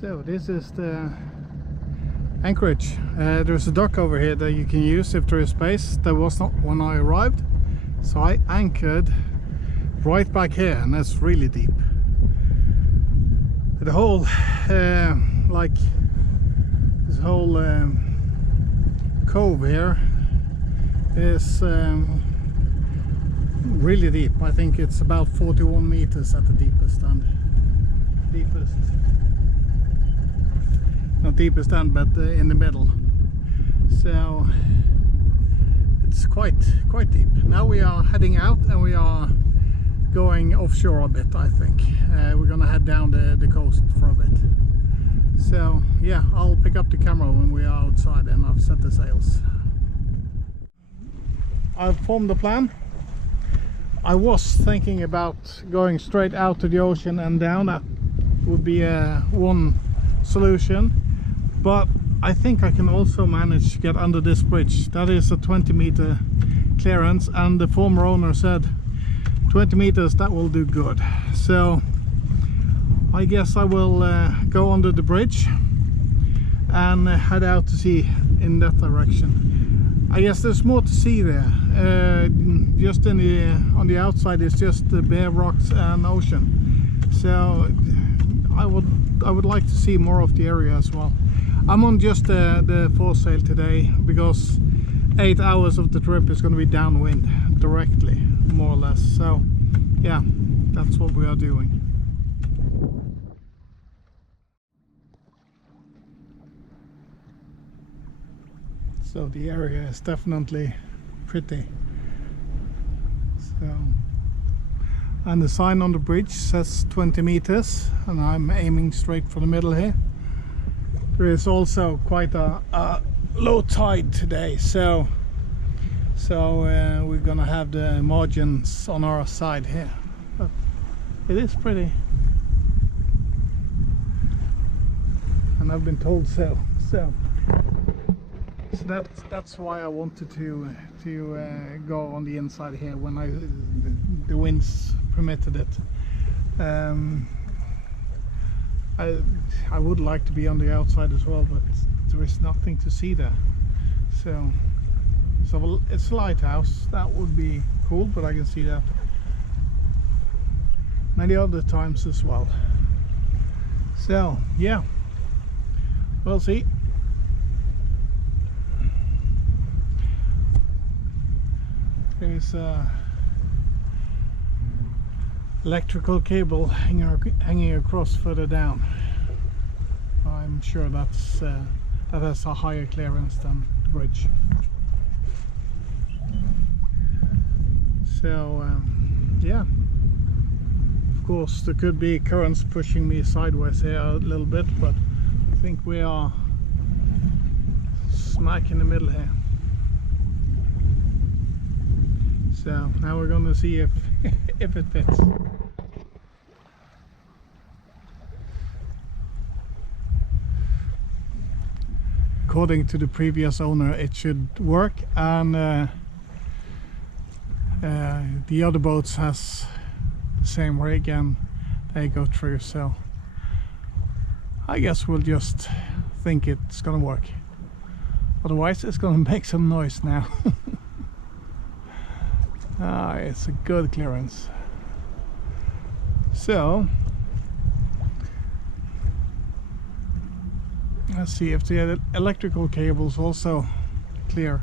So this is the anchorage. There's a dock over here that you can use if there is space. There was not when I arrived, so I anchored right back here, and that's really deep. The whole like this whole cove here is really deep. I think it's about 41 meters at the deepest end. Not deepest end, but in the middle. So it's quite deep. Now we are heading out and we are going offshore a bit. I think we're gonna head down the coast for a bit. So yeah, I'll pick up the camera when we are outside and I've set the sails. I've formed a plan. I was thinking about going straight out to the ocean and down. That would be one solution, but I think I can also manage to get under this bridge. That is a 20-meter clearance, and the former owner said 20 meters, that will do good. So I guess I will go under the bridge and head out to sea in that direction. I guess there's more to see there. Just on the outside is just the bare rocks and ocean. So I would like to see more of the area as well. I'm on just the foresail today because 8 hours of the trip is going to be downwind directly, more or less. So yeah, that's what we are doing. So the area is definitely pretty. So, and the sign on the bridge says 20 meters, and I'm aiming straight for the middle here. There is also quite a low tide today, so we're gonna have the margins on our side here. But it is pretty, and I've been told so. So that's why I wanted to go on the inside here when the winds permitted it. I would like to be on the outside as well, but there is nothing to see there. So it's a lighthouse. That would be cool, but I can see that many other times as well. So yeah, we'll see. There's a electrical cable hanging across further down. I'm sure that has a higher clearance than the bridge. So yeah, of course there could be currents pushing me sideways here a little bit, but I think we are smack in the middle here. So now we're going to see if it fits. According to the previous owner, it should work, and the other boats has the same rig and they go through. So I guess we'll just think it's gonna work. Otherwise, it's gonna make some noise now. It's a good clearance. So let's see if the electrical cable's also clear.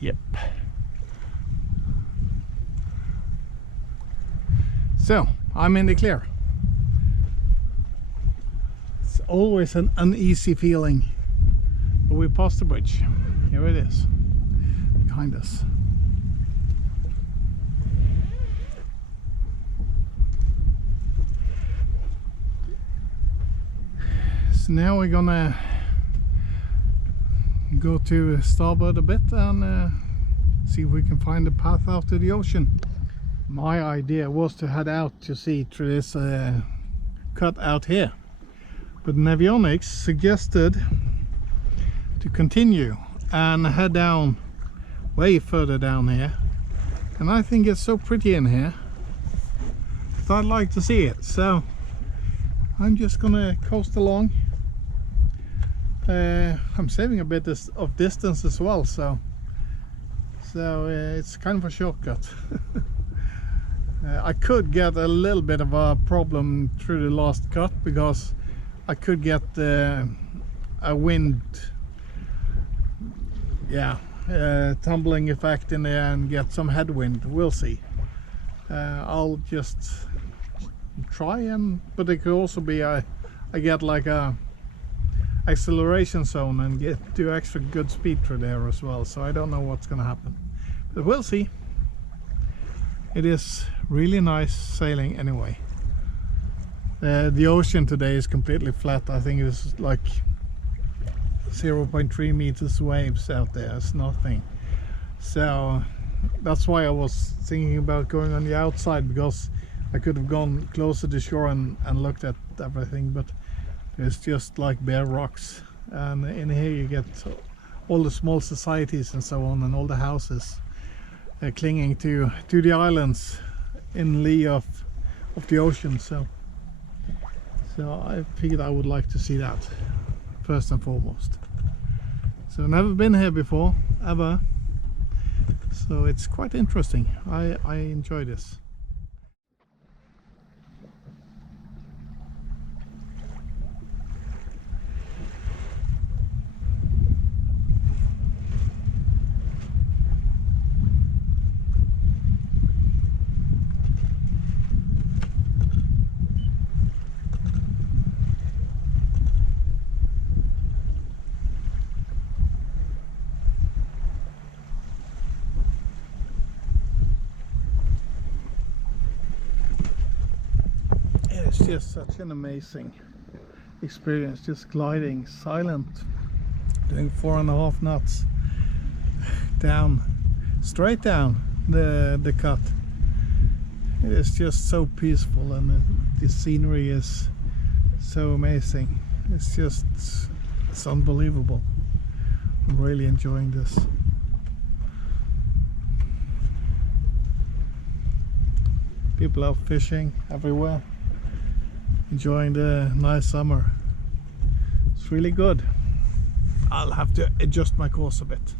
Yep. So I'm in the clear. It's always an uneasy feeling, but we passed the bridge. Here it is, behind us. So now we're gonna go to starboard a bit and see if we can find a path out to the ocean. My idea was to head out to sea through this cut out here, but Navionics suggested to continue and head down, way further down here, and I think it's so pretty in here that I'd like to see it, so I'm just gonna coast along. I'm saving a bit of distance as well, so it's kind of a shortcut. I could get a little bit of a problem through the last cut, because I could get a wind, tumbling effect in there and get some headwind. We'll see. I'll just try, but it could also be I get like a acceleration zone and do extra good speed through there as well, so I don't know what's gonna happen, but we'll see. It is really nice sailing anyway. The ocean today is completely flat. I think it's like 0.3 meters waves out there. It's nothing, so that's why I was thinking about going on the outside, because I could have gone closer to shore and looked at everything, but it's just like bare rocks, and in here you get all the small societies and so on, and all the houses clinging to the islands in lee of the ocean. So I figured I would like to see that first and foremost. So I've never been here before, ever, so it's quite interesting. I enjoy this. It's just such an amazing experience, just gliding silent, doing 4.5 knots down, straight down the cut. It is just so peaceful, and the scenery is so amazing. It's unbelievable. I'm really enjoying this. People out fishing everywhere, enjoying the nice summer. It's really good. I'll have to adjust my course a bit.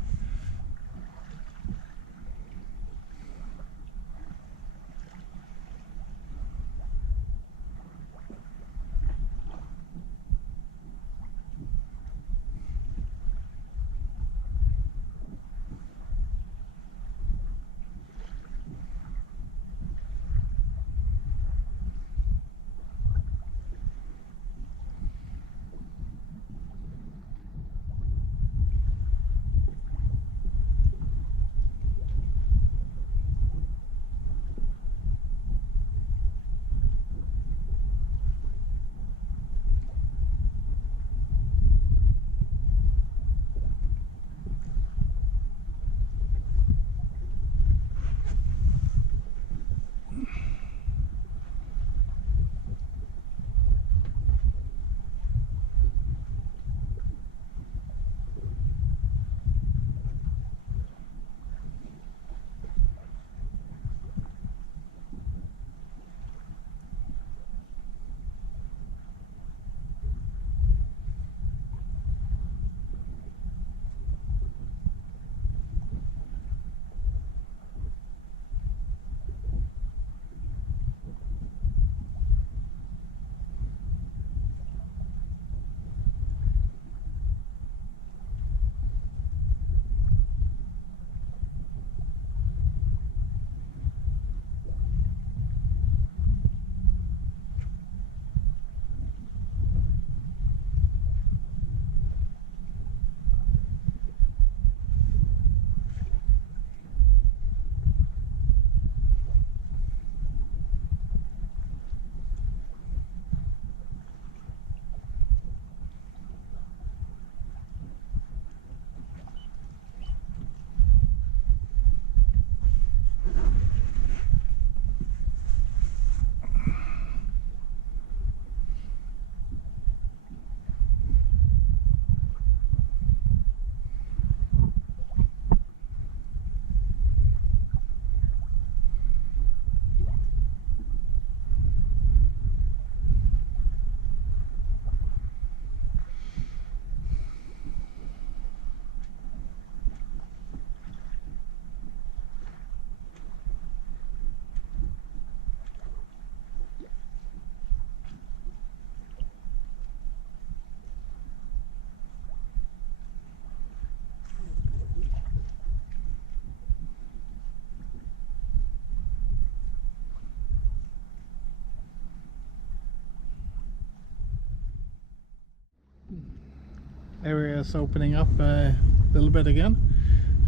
area is opening up a little bit again.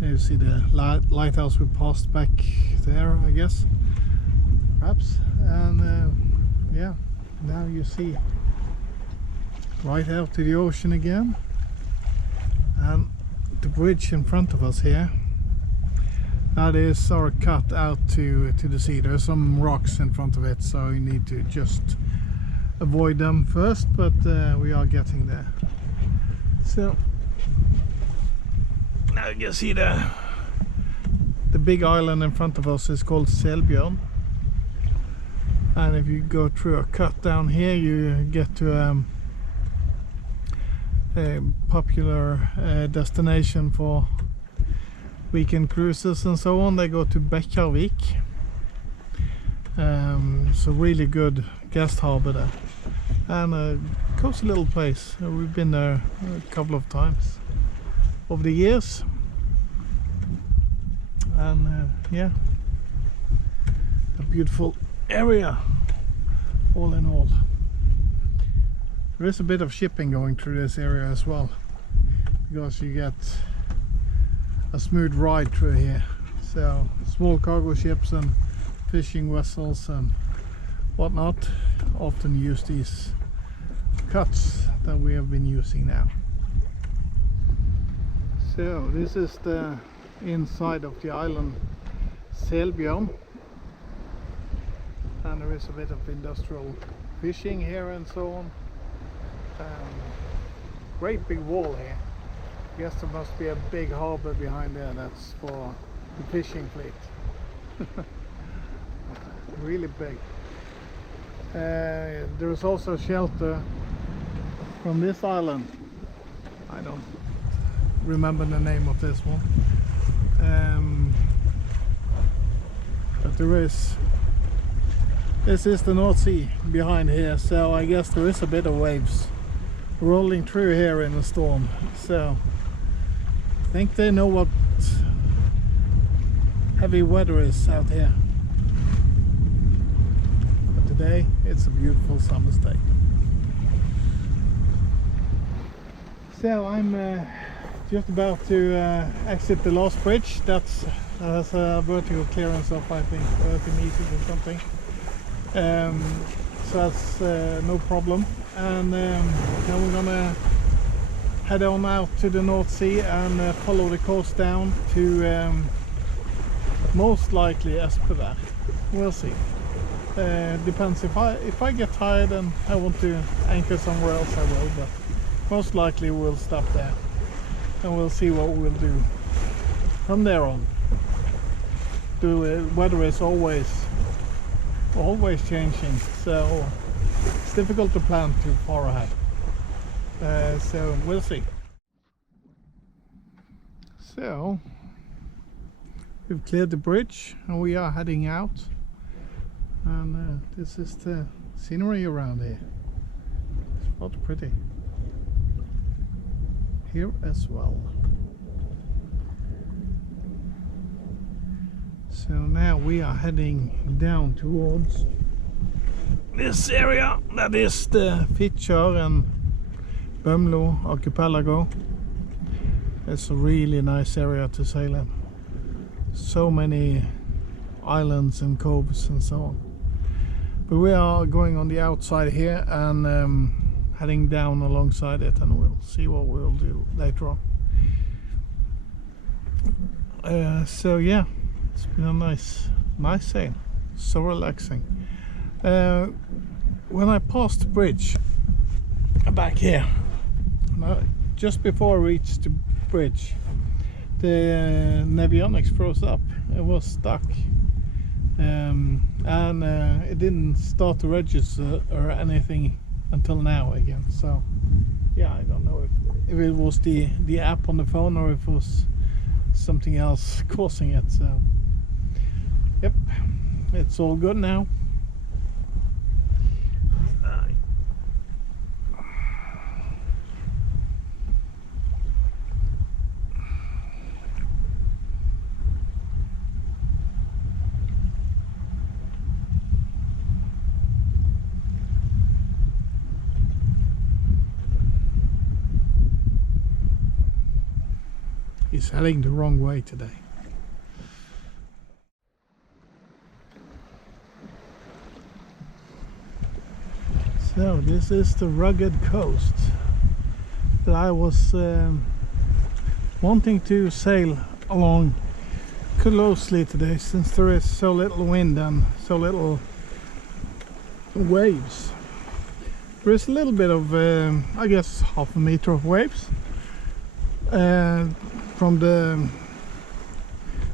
You see the lighthouse we passed back there, I guess, perhaps. And yeah, now you see right out to the ocean again, and the bridge in front of us here, that is our cut out to the sea. There's some rocks in front of it, so you need to just avoid them first, but we are getting there. So now you can see the big island in front of us is called Espevær, and if you go through a cut down here, you get to a popular destination for weekend cruises and so on. They go to Bekkarvik. It's a really good guest harbor there, and a cozy little place. We've been there a couple of times over the years, and yeah, a beautiful area all in all. There is a bit of shipping going through this area as well, because you get a smooth ride through here. So small cargo ships and fishing vessels and whatnot often use these cuts that we have been using now. So this is the inside of the island Espevær, and there is a bit of industrial fishing here and so on. Great big wall here. I guess there must be a big harbor behind there. That's for the fishing fleet. Really big. There is also shelter from this island. I don't remember the name of this one, but there is. This is the North Sea behind here, so I guess there is a bit of waves rolling through here in the storm. So I think they know what heavy weather is out here. But today it's a beautiful summer's day. So I'm just about to exit the last bridge. That has a vertical clearance of, I think, 30 meters or something. So that's no problem. And now we're gonna head on out to the North Sea and follow the coast down to most likely Espevær. We'll see. Depends. If I get tired and I want to anchor somewhere else, I will, but most likely we'll stop there and we'll see what we'll do from there on. The weather is always changing, so it's difficult to plan too far ahead. So we'll see. So we've cleared the bridge and we are heading out, and this is the scenery around here. It's not pretty here as well. So now we are heading down towards this area that is the Fitjar and Bømlo archipelago. It's a really nice area to sail in. So many islands and coves and so on. But we are going on the outside here and heading down alongside it, and we'll see what we'll do later on. So yeah, it's been a nice sail. So relaxing. When I passed the bridge back here, just before I reached the bridge, the navionics froze up. It was stuck, and it didn't start to register or anything until now again. So yeah, I don't know if it was the app on the phone or if it was something else causing it. So yep, it's all good now. he's heading the wrong way today. So this is the rugged coast that I was wanting to sail along closely today, since there is so little wind and so little waves. There is a little bit of I guess half a meter of waves from the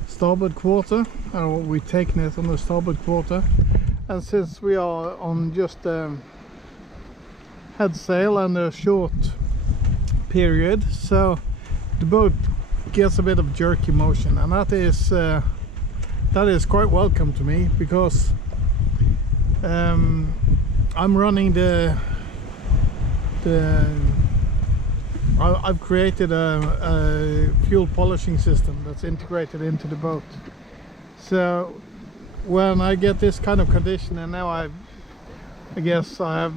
starboard quarter. We're taking it on the starboard quarter, and since we are on just head sail and a short period, so the boat gets a bit of jerky motion, and that is quite welcome to me, because I'm running I've created a fuel polishing system that's integrated into the boat. So when I get this kind of condition, and now I guess I have,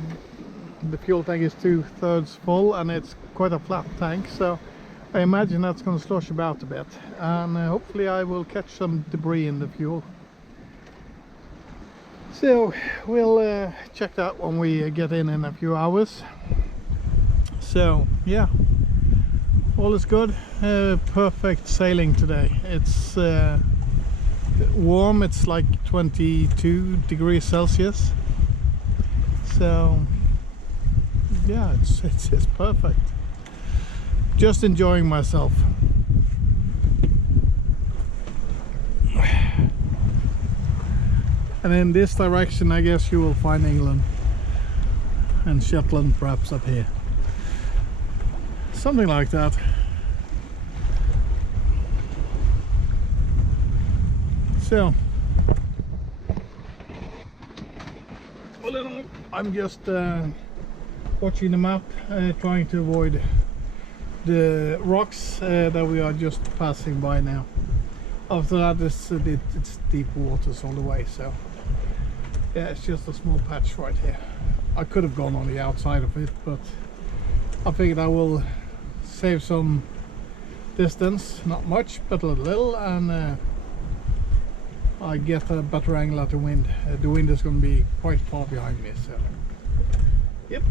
the fuel tank is 2/3 full and it's quite a flat tank, so I imagine that's going to slosh about a bit, and hopefully I will catch some debris in the fuel. So we'll check that when we get in a few hours. So yeah, all is good. Perfect sailing today. It's warm, it's like 22 degrees Celsius, so yeah, it's perfect. Just enjoying myself. And in this direction I guess you will find England and Shetland, perhaps up here, something like that. So well, I'm just watching the map, trying to avoid the rocks that we are just passing by now. After that it's deep waters all the way, so yeah, it's just a small patch right here. I could have gone on the outside of it, but I figured I will save some distance, not much but a little, and I get a better angle at the wind. The wind is going to be quite far behind me, so yep.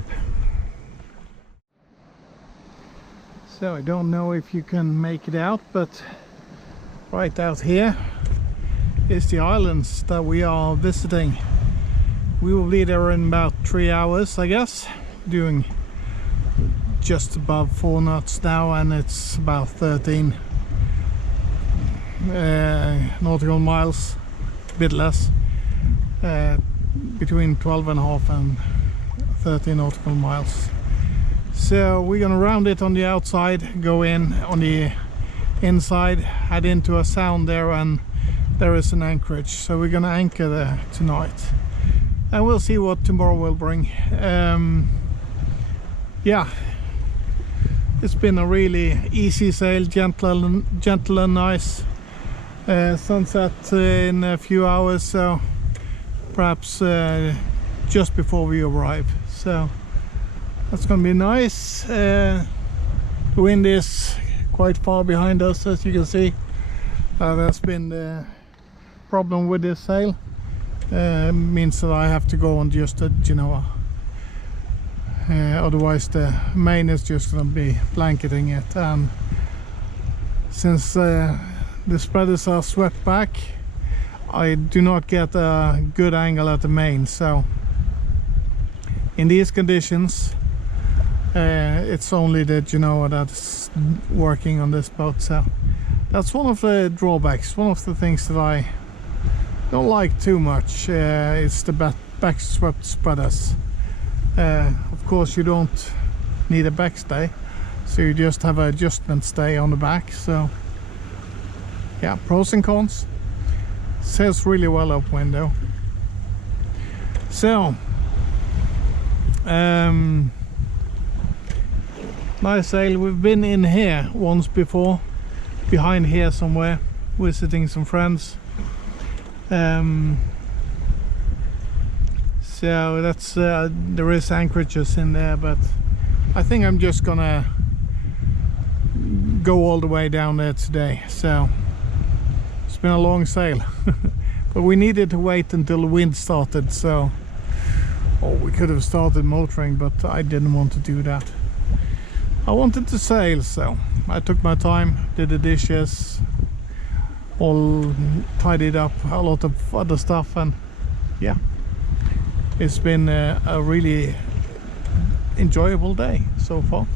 So I don't know if you can make it out, but right out here is the islands that we are visiting. We will be there in about 3 hours, I guess, doing just above 4 knots now, and it's about 13 nautical miles, a bit less, between 12.5 and 13 nautical miles. So we're gonna round it on the outside, go in on the inside, head into a sound there, and there is an anchorage, so we're gonna anchor there tonight, and we'll see what tomorrow will bring. Yeah, it's been a really easy sail, gentle and nice. Sunset in a few hours, so perhaps just before we arrive, so that's gonna be nice. The wind is quite far behind us, as you can see. That's been the problem with this sail. Means that I have to go on just a Genoa. Otherwise the main is just going to be blanketing it, and since the spreaders are swept back, I do not get a good angle at the main. So in these conditions it's only the Genoa that's working on this boat, so that's one of the drawbacks, one of the things that I don't like too much. It's the back swept spreaders. Of course you don't need a backstay, so you just have an adjustment stay on the back. So yeah, pros and cons. Sails really well upwind though. So nice sail. We've been in here once before, behind here somewhere, visiting some friends. So that's there is anchorages in there, but I think I'm just gonna go all the way down there today. So it's been a long sail. But we needed to wait until the wind started, so we could have started motoring, but I didn't want to do that. I wanted to sail, so I took my time, did the dishes, all tidied up, a lot of other stuff, and yeah, it's been a really enjoyable day so far.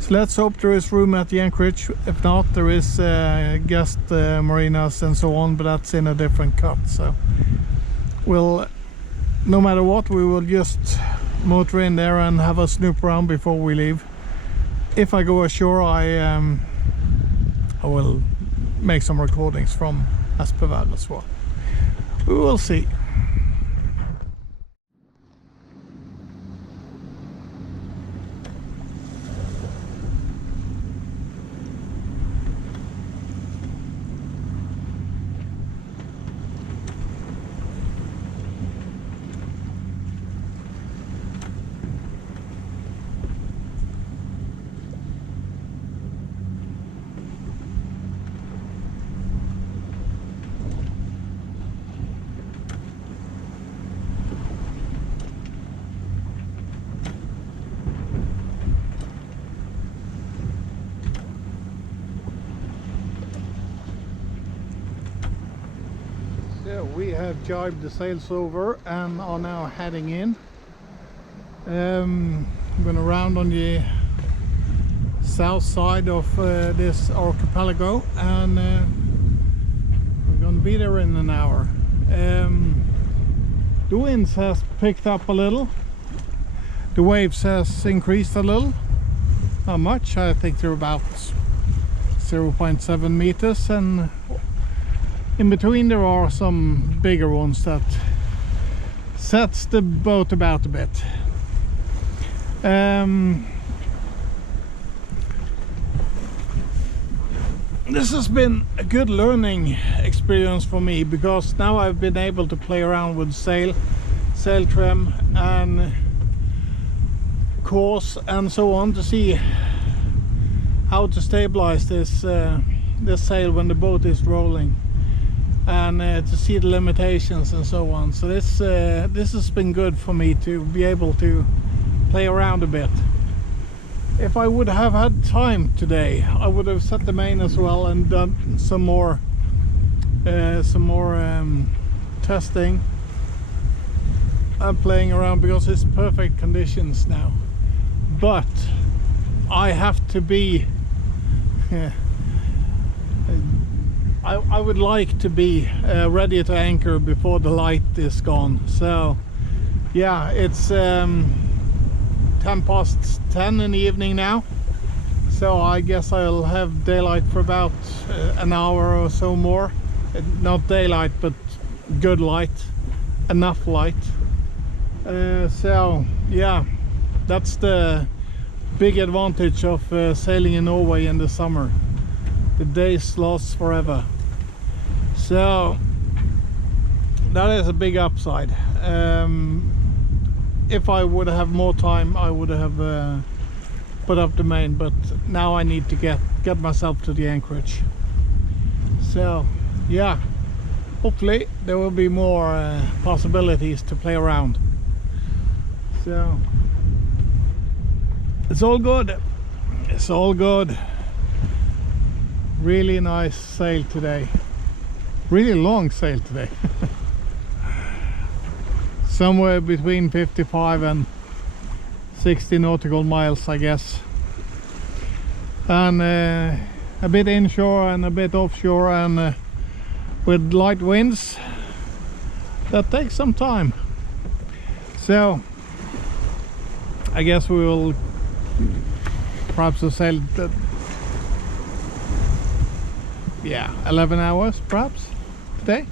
So let's hope there is room at the anchorage. If not, there is guest marinas and so on, but that's in a different cut. So we'll, no matter what, we will just motor in there and have a snoop around before we leave. If I go ashore, I will make some recordings from Espevær as well. We will see. We have jibed the sails over and are now heading in. I'm going to round on the south side of this archipelago, and we're going to be there in an hour. The winds has picked up a little, the waves has increased a little, not much. I think they're about 0.7 meters, and in between there are some bigger ones that sets the boat about a bit. This has been a good learning experience for me, because now I've been able to play around with sail trim and course and so on, to see how to stabilize this sail when the boat is rolling, and to see the limitations and so on. So this has been good for me to be able to play around a bit. If I would have had time today, I would have set the main as well and done some more testing and playing around, because it's perfect conditions now. But I have to be I would like to be ready to anchor before the light is gone. So yeah, it's 10:10 in the evening now, so I guess I'll have daylight for about an hour or so more. Not daylight, but good light, enough light. So yeah, that's the big advantage of sailing in Norway in the summer. The days last forever, so that is a big upside. If I would have more time, I would have put up the main, but now I need to get myself to the anchorage. So yeah, hopefully there will be more possibilities to play around. So it's all good, it's all good. Really nice sail today, really long sail today. Somewhere between 55 and 60 nautical miles, I guess, and a bit inshore and a bit offshore, and with light winds that takes some time. So I guess we will perhaps sail that, yeah, 11 hours perhaps today,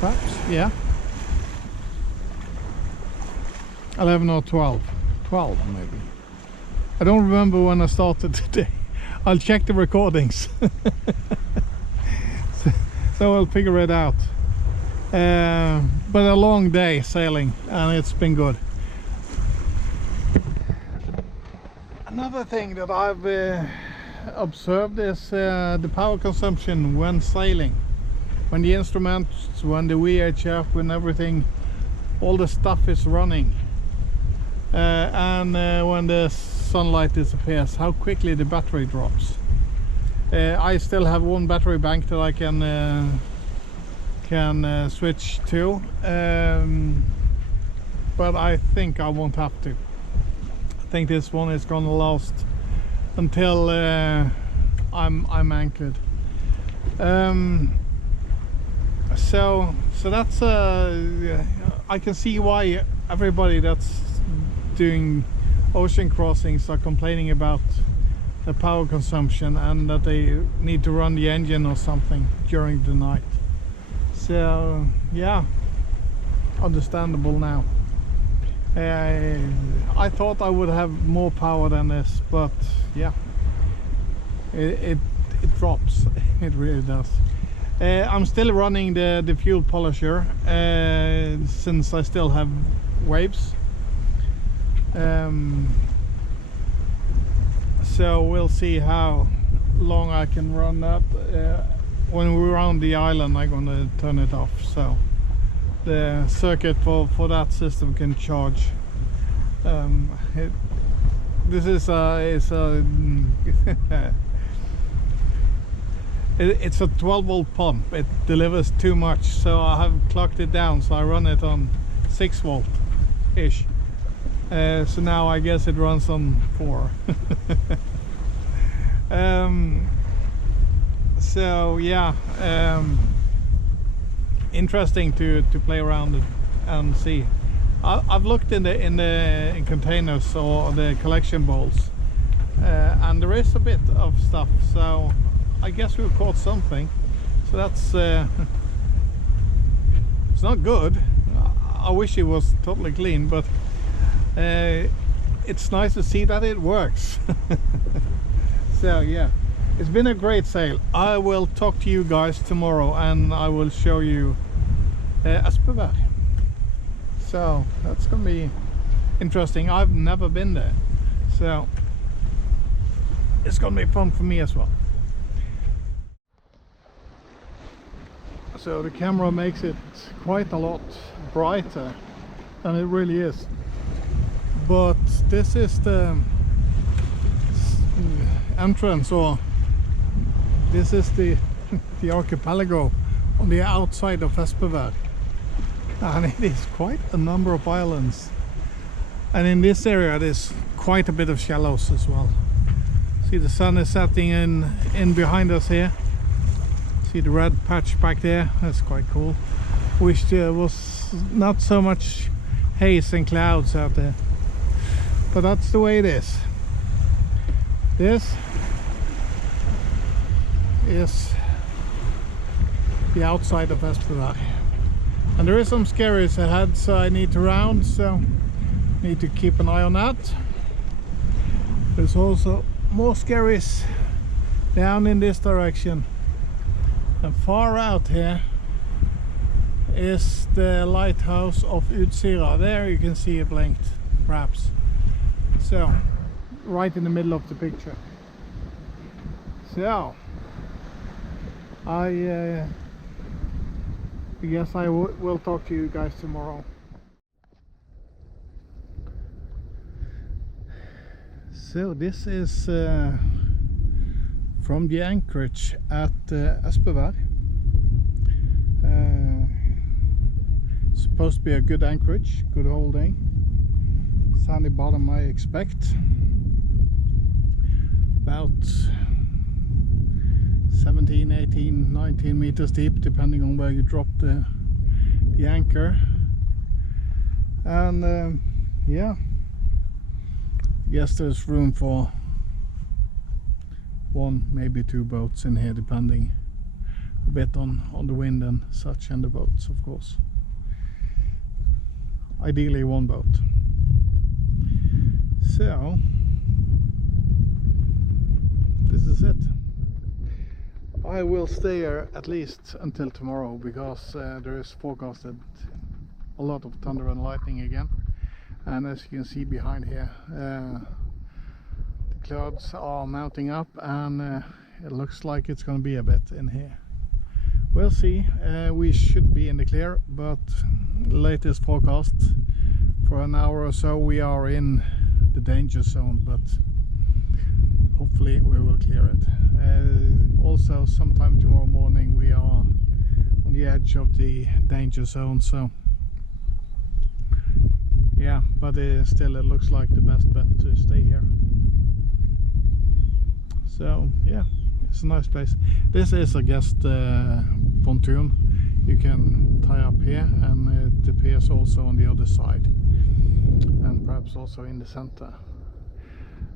perhaps, yeah, 11 or 12 maybe. I don't remember when I started today. I'll check the recordings. so I'll figure it out. But a long day sailing, and it's been good. Another thing that I've observed is the power consumption when sailing, when the instruments, when the VHF, when everything, all the stuff is running, and when the sunlight disappears, how quickly the battery drops. I still have one battery bank that I can switch to, but I think I won't have to. I think this one is gonna last until I'm anchored. So that's I can see why everybody that's doing ocean crossings are complaining about the power consumption and that they need to run the engine or something during the night. So yeah, understandable now. I thought I would have more power than this, but yeah, it drops. It really does. I'm still running the fuel polisher since I still have waves. So we'll see how long I can run that. When we're around the island, I'm gonna turn it off, so the circuit for that system can charge. This is it's a 12 volt pump. It delivers too much, so I have clocked it down, so I run it on 6 volt ish. So now I guess it runs on 4. So yeah, interesting to play around and see. I've looked in containers or the collection bowls, and there is a bit of stuff, so I guess we've caught something. So that's it's not good. I wish it was totally clean, but it's nice to see that it works. So yeah, it's been a great sail. I will talk to you guys tomorrow and I will show you Espevær. So that's gonna be interesting. I've never been there, so it's gonna be fun for me as well. So the camera makes it quite a lot brighter than it really is, but this is the entrance, or this is the archipelago on the outside of Espevær, and it is quite a number of islands, and in this area there's quite a bit of shallows as well. See, the sun is setting in behind us here. See the red patch back there, that's quite cool. Wish there was not so much haze and clouds out there, but that's the way it is. This is the outside of Espevær, and there is some scaries ahead, so I need to round, so need to keep an eye on that. There's also more scaries down in this direction, and far out here is the lighthouse of Utsira. There you can see it blinked, perhaps. So right in the middle of the picture. So I guess I will talk to you guys tomorrow. So this is from the anchorage at Espevær. Supposed to be a good anchorage, good holding. Sandy bottom, I expect. About 17, 18, 19 meters deep, depending on where you drop the anchor. And yeah, yes, there's room for 1, maybe 2 boats in here, depending a bit on the wind and such, and the boats, of course. Ideally 1 boat. So this is it. I will stay here at least until tomorrow, because there is forecasted a lot of thunder and lightning again, and as you can see behind here, the clouds are mounting up, and it looks like it's going to be a bit in here. We'll see. We should be in the clear, but latest forecast for an hour or so we are in the danger zone, but hopefully we will clear it. Also sometime tomorrow morning we are on the edge of the danger zone, so yeah, but still it looks like the best bet to stay here. So yeah, it's a nice place. This is a guest pontoon. You can tie up here, and it appears also on the other side, and perhaps also in the center.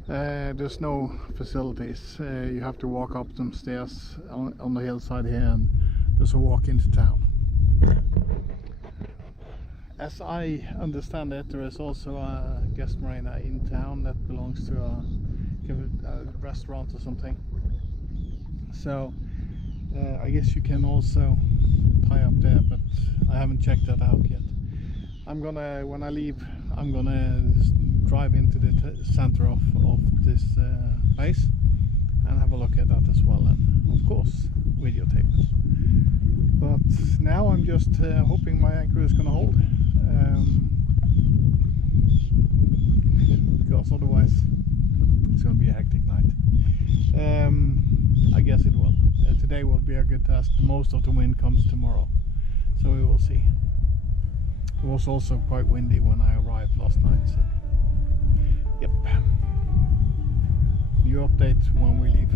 There's no facilities. You have to walk up some stairs on the hillside here, and there's a walk into town. As I understand it, there is also a guest marina in town that belongs to a restaurant or something. So I guess you can also tie up there, but I haven't checked that out yet. When I leave, I'm gonna drive into the center of this place and have a look at that as well, and of course videotape it. But now I'm just hoping my anchor is gonna hold, because otherwise it's gonna be a hectic night. I guess it will. Today will be a good test. Most of the wind comes tomorrow, so we will see. It was also quite windy when I arrived last night, so yep. New update when we leave.